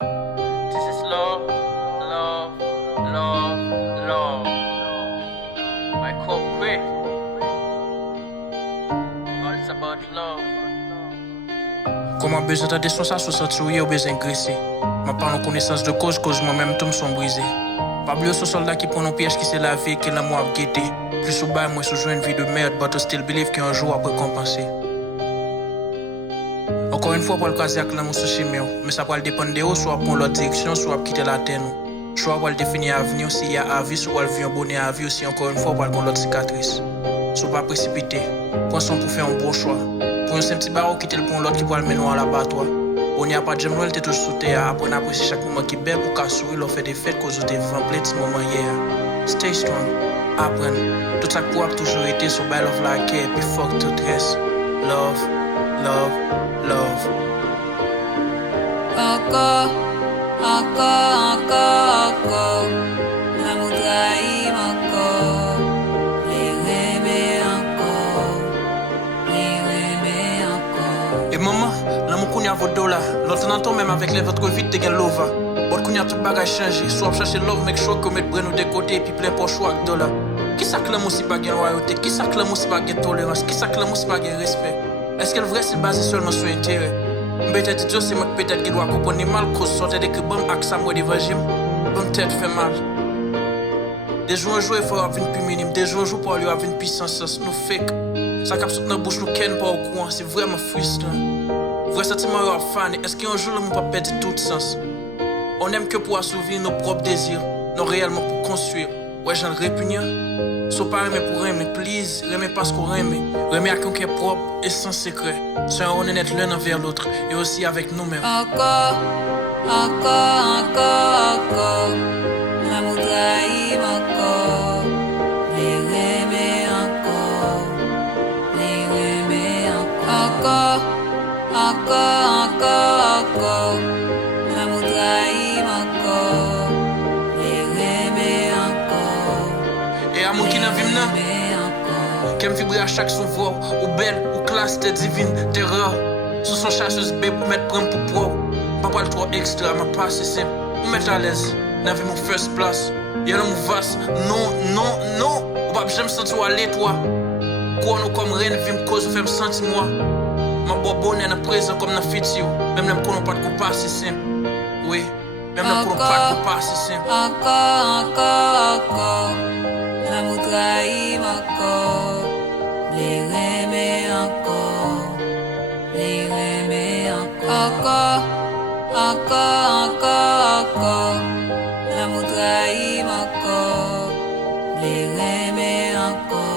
This is love, love, love, love. I cope quick. All it's about love. Comment besoin de son ça, sous ou besoin graisser. Ma part en connaissance de cause moi-même tout me sont brisés. Pablo ce soldat qui prend nos pièges qui c'est la vie qui l'amour a guetté. Plus ou bas moi sous une vie de merde, but I still believe qu'un jour après compenser. Encore une fois pour le cas avec l'amour souci mais ça va dépendre de où soit pour l'autre direction soit quitter la terre nous. Choix pour le définir l'avenir s'il y a avis soit le vie un bonnet à vie aussi encore une fois pour l'autre cicatrice. Soit pas précipiter. Prends son pour faire un bon choix. Pour un petit barreau quitter le pont l'autre qui va le mener à l'abattoir. On n'y a pas de j'aime t'es toujours sous terre. Apprendre à apprécier chaque moment qui est belle pour qu'à sourire leur fait des fêtes cause des vents plein de moments hier. Stay strong. Apprendre. Tout ça pour toujours été sur by love like care puis fuck tout reste. Love, love, love. Encore, l'amour trahit encore, les aimer encore, Et maman, l'amour qu'on y a vos dollars. L'autre même avec les votre vite de lova. Votre qu'on y a tout bagage changé. Soit chercher love, make sure que mettre nous de côté et puis plein pour choix de dollars. Qui ça que l'amour si pas de loyauté? Qui ça que l'amour si pas de tolérance? Qui ça que l'amour si pas de respect? Est-ce que le vrai c'est basé seulement sur l'intérêt? Peut-être Dieu c'est moi peut-être qui doit comprendre mal cause sortir de que bon accès à moi d'évangile. Bon tête fait mal. Des jours un jour il faut avoir une plus minime. Des jours un jour pour lui avoir une puissance nous fake. Ça capte sur notre bouche nous ken pas au courant. C'est vraiment frustrant. Vrai sentiment est fan. Est-ce qu'un jour l'amour pas perdre tout sens? On aime que pour assouvir nos propres désirs. Non réellement pour construire. Ouais j'en répugnant. Soit pas aimer pour aimer, please, aimer parce qu'on aime. Aimer à quelqu'un propre et sans secret. Soyons honnêtes l'un envers l'autre et aussi avec nous-mêmes. encore, l'amour trahit encore, les aimer encore, encore, l'amour trahit encore, les aimer encore. Et à mon qui n'a vu maintenant, qui me vibrer à chaque son voix, ou belle, ou classe, t'es divine, t'es rare. Sous son chasseuse B pour mettre prendre pour pro. Pas pas le trop extra, ma passe c'est simple. Ou mettre à l'aise, n'a vu mon first place. Y'a l'amour vaste, non, non, non. Ou pas j'aime sentir aller toi. Quoi nous comme rien, vie me cause, ou fait me sentir moi. Ma bonne est présent comme dans fitio. Même l'aime qu'on n'a pas de coup pas c'est simple. Oui, même l'aime qu'on n'a pas de coup pas c'est simple. Encore, l'amour trahit encore, les aimer encore, encore, l'amour trahit encore, les aimer encore.